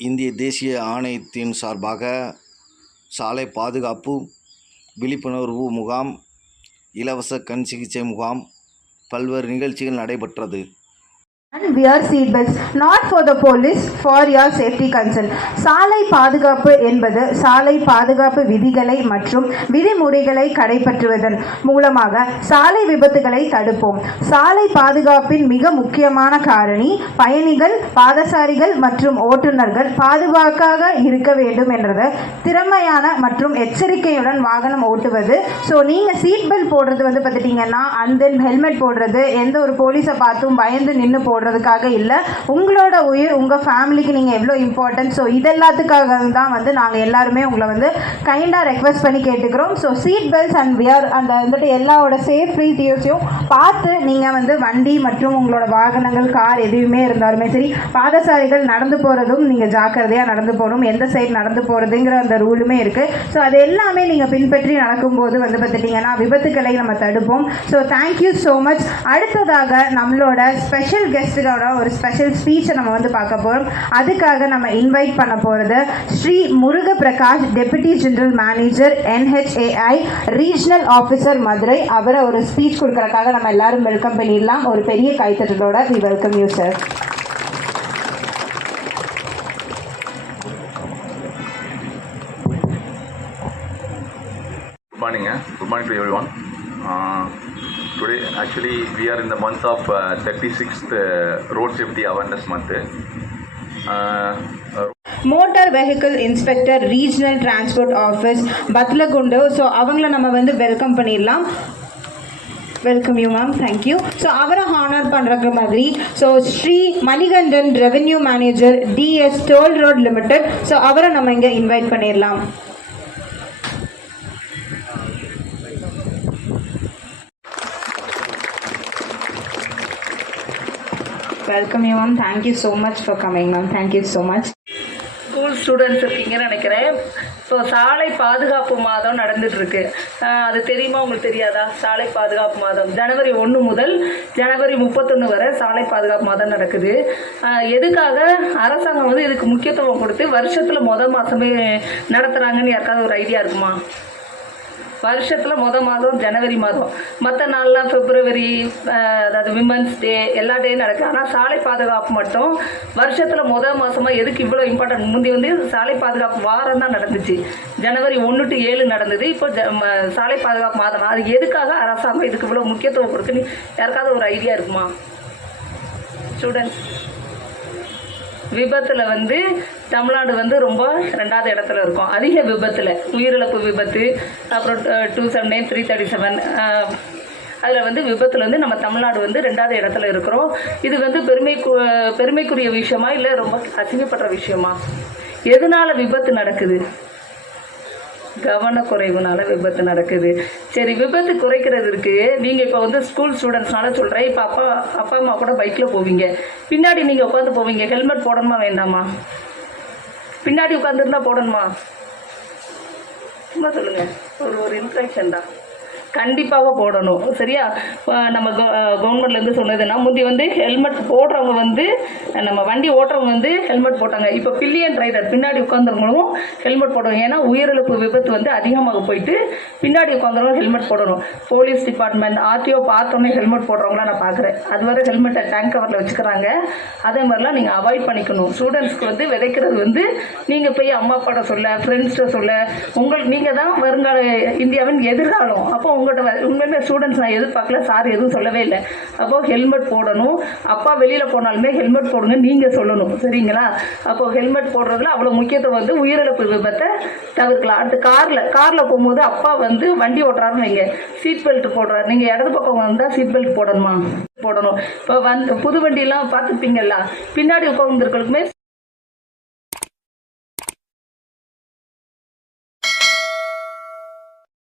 இந்திய தேசிய ஆணையத்தின் சார்பாக சாலை பாதுகாப்பு விழிப்புணர்வு முகாம் இலவச கண் சிகிச்சை முகாம் பல்வேறு நிகழ்ச்சிகள் நடைபெற்றது. And wear seat belts not for the police for your safety concern. சாலை பாதுகாப்பு என்பது சாலை பாதுகாப்பு விதிகளை மற்றும் விதிமுறைகளை கடைப்பற்றுவதன் மூலமாக சாலை விபத்துகளை தடுப்போம். சாலை பாதுகாப்பின் மிக முக்கியமான காரணி பயணிகள் பாதசாரிகள் மற்றும் ஓட்டுநர்கள் பாதுகாக்காக இருக்க வேண்டும் என்றது திறமையான மற்றும் எச்சரிக்கையுடன் வாகனம் ஓட்டுவது. ஸோ நீங்கள் சீட் பெல்ட் போடுறது வந்து பார்த்துட்டிங்கன்னா அண்ட் தென் ஹெல்மெட் போடுறது எந்த ஒரு போலீஸை பார்த்தும் பயந்து நின்று போடுறதுக்காக இல்லை. உங்களோட உயிர் உங்கள் ஃபேமிலிக்கு நீங்கள் எவ்வளோ இம்பார்ட்டன்ட் ஸோ இதெல்லாத்துக்காக தான் வந்து நாங்கள் எல்லாருமே உங்களை வந்து கைண்டாக ரெக்வெஸ்ட் பண்ணி கேட்டுக்கிறோம். So seat belts and wear அந்த வந்துட்டு எல்லாவோட சேஃப் டீட்டெயில்ஸையும் பார்த்து நீங்கள் வந்து வண்டி மற்றும் உங்களோட வாகனங்கள் கார் எதுவுமே இருந்தாலுமே சரி பாதசாரிகள் நடந்து போகிறதும் நீங்கள் ஜாக்கிரதையாக நடந்து போகணும். எந்த சைடு நடந்து போகிறதுங்கிற அந்த ரூலுமே இருக்குது ஸோ அது எல்லாமே நீங்கள் பின்பற்றி நடக்கும்போது வந்து பார்த்துட்டிங்கன்னா விபத்துக்களை நம்ம தடுப்போம். So thank you so much அடுத்ததாக நம்மளோட ஸ்பெஷல் கெஸ்ட் கெஸ்ட்டுகளோட ஒரு ஸ்பெஷல் ஸ்பீச்சை நம்ம வந்து பார்க்க போகிறோம் அதுக்காக நம்ம இன்வைட் பண்ண போகிறது Shri Muruga Prakash deputy general manager NHAI regional officer Madurai அவரை ஒரு ஸ்பீச் கொடுக்குறக்காக நம்ம எல்லாரும் வெல்கம் பண்ணிடலாம் ஒரு பெரிய கைத்தட்டலோட we welcome you sir Good morning. eh? Good morning to everyone. Uh, today, actually, we are in the month of uh, 36th uh, Road Safety Awareness Month. Uh, motor vehicle inspector regional transport office Batlagundu so அவங்கள நம்ம வந்து welcome பண்ணிடலாம். Welcome you ma'am thank you so அவரை honour பண்ணுற மாதிரி so Shri Manikandan revenue manager TS toll road limited so அவரை நம்ம இங்கே இன்வைட் பண்ணிடலாம். Welcome you ma'am thank you so much for coming ma'am thank you so much school students இருக்கீங்கன்னு நினைக்கிறேன். So சாலை பாதுகாப்பு மாதம் நடந்துகிட்ருக்கு அது தெரியுமா? உங்களுக்கு தெரியாதா? சாலை பாதுகாப்பு மாதம். ஜனவரி ஒன்று முதல் ஜனவரி முப்பத்தொன்று வரை சாலை பாதுகாப்பு மாதம் நடக்குது. எதுக்காக? அரசாங்கம் வந்து இதுக்கு முக்கியத்துவம் கொடுத்து வருஷத்தில் மொதல் மாதமே நடத்துகிறாங்கன்னு யாருக்காவது ஒரு ஐடியா இருக்குமா? வருஷத்தில் மொதல் மாதம் ஜனவரி மாதம். மற்ற நாள்லாம் பிப்ரவரி அதாவது விமன்ஸ் டே எல்லா டே நடக்குது. ஆனால் சாலை பாதுகாப்பு மட்டும் வருஷத்தில் மொதல் மாதமாக எதுக்கு இவ்வளோ இம்பார்ட்டன்ட் முந்தி வந்து சாலை பாதுகாப்பு வாரம் தான் நடந்துச்சு. ஜனவரி ஒன்று டு ஏழு நடந்தது. இப்போ ஜ ம- சாலை பாதுகாப்பு மாதம். அது எதுக்காக அரசாங்கம் இதுக்கு இவ்வளோ முக்கியத்துவம் கொடுக்குன்னு யாருக்காவது ஒரு ஐடியா இருக்குமா? ஸ்டூடெண்ட்ஸ் விபத்தில் வந்து தமிழ்நாடு வந்து ரொம்ப ரெண்டாவது இடத்துல இருக்கும். அதிக விபத்தில். உயிரிழப்பு விபத்து அப்புறம் two seven nine three thirty seven அதில் வந்து விபத்தில் வந்து நம்ம தமிழ்நாடு வந்து ரெண்டாவது இடத்துல இருக்கிறோம். இது வந்து பெருமை பெருமைக்குரிய விஷயமா இல்லை ரொம்ப அசிங்கப்படுற விஷயமா? எதனால விபத்து நடக்குது? கவனக்குறைவுனால விபத்து நடக்குது. சரி விபத்து குறைக்கிறதுக்கு நீங்கள் இப்போ வந்து ஸ்கூல் ஸ்டூடெண்ட்ஸ்னால சொல்கிறேன் இப்போ அப்பா அப்பா அம்மா கூட பைக்கில் போவீங்க. பின்னாடி நீங்கள் உட்காந்து போவீங்க. ஹெல்மெட் போடணுமா வேண்டாமா? பின்னாடி உட்காந்துருந்தா போடணுமா? சும்மா சொல்லுங்கள் ஒரு ஒரு இன்ஃபெக்ஷன் தான். கண்டிப்பாக போடணும். சரியா? நம்ம கவர்மெண்ட்லேருந்து சொன்னதுன்னா முந்தி வந்து ஹெல்மெட் போடுறவங்க வந்து நம்ம வண்டி ஓட்டுறவங்க வந்து ஹெல்மெட் போட்டாங்க. இப்போ பில்லியன் ரைடர் பின்னாடி உட்காந்துருவங்களும் ஹெல்மெட் போடணும். ஏன்னா உயிரிழப்பு விபத்து வந்து அதிகமாக போயிட்டு பின்னாடி உட்காந்துருவோம் ஹெல்மெட் போடணும். போலீஸ் டிபார்ட்மெண்ட் ஆர்டிஓ பார்த்தோன்னே ஹெல்மெட் போடுறவங்களா நான் பார்க்குறேன். அது வரை ஹெல்மெட்டை டேங்க் கவரில் வச்சுக்கிறாங்க. அதே மாதிரிலாம் நீங்கள் அவாய்ட் பண்ணிக்கணும். ஸ்டூடெண்ட்ஸ்க்கு வந்து விதைக்கிறது வந்து நீங்கள் போய் அம்மா அப்பாட்ட சொல்ல ஃப்ரெண்ட்ஸ்கிட்ட சொல்ல உங்களுக்கு நீங்கள் தான் வருங்கால இந்தியாவின் எதிர்காலம். அப்போ உங்கள்கிட்ட உண்மையுமே ஸ்டூடெண்ட்ஸ் நான் எதிர்பார்க்கல சார் எதுவும் சொல்லவே இல்லை. அப்போ ஹெல்மெட் போடணும். அப்பா வெளியில் போனாலுமே ஹெல்மெட் போடுங்க நீங்கள் சொல்லணும். சரிங்களா? அப்போ ஹெல்மெட் போடுறதுல அவ்வளோ முக்கியத்துவம் வந்து உயிரிழப்பு விபத்தை தவிர்க்கலாம். அடுத்து காரில் காரில் போகும்போது அப்பா வந்து வண்டி ஓட்டுறாருன்னு வைங்க. சீட் பெல்ட் போடுறாரு. நீங்கள் இடது பக்கம் வந்தால் சீட் பெல்ட் போடணுமா? போடணும். இப்போ வந்து புது வண்டியெல்லாம் பார்த்துருப்பீங்கல்ல? பின்னாடி உட்காந்துருக்கிறதுக்குமே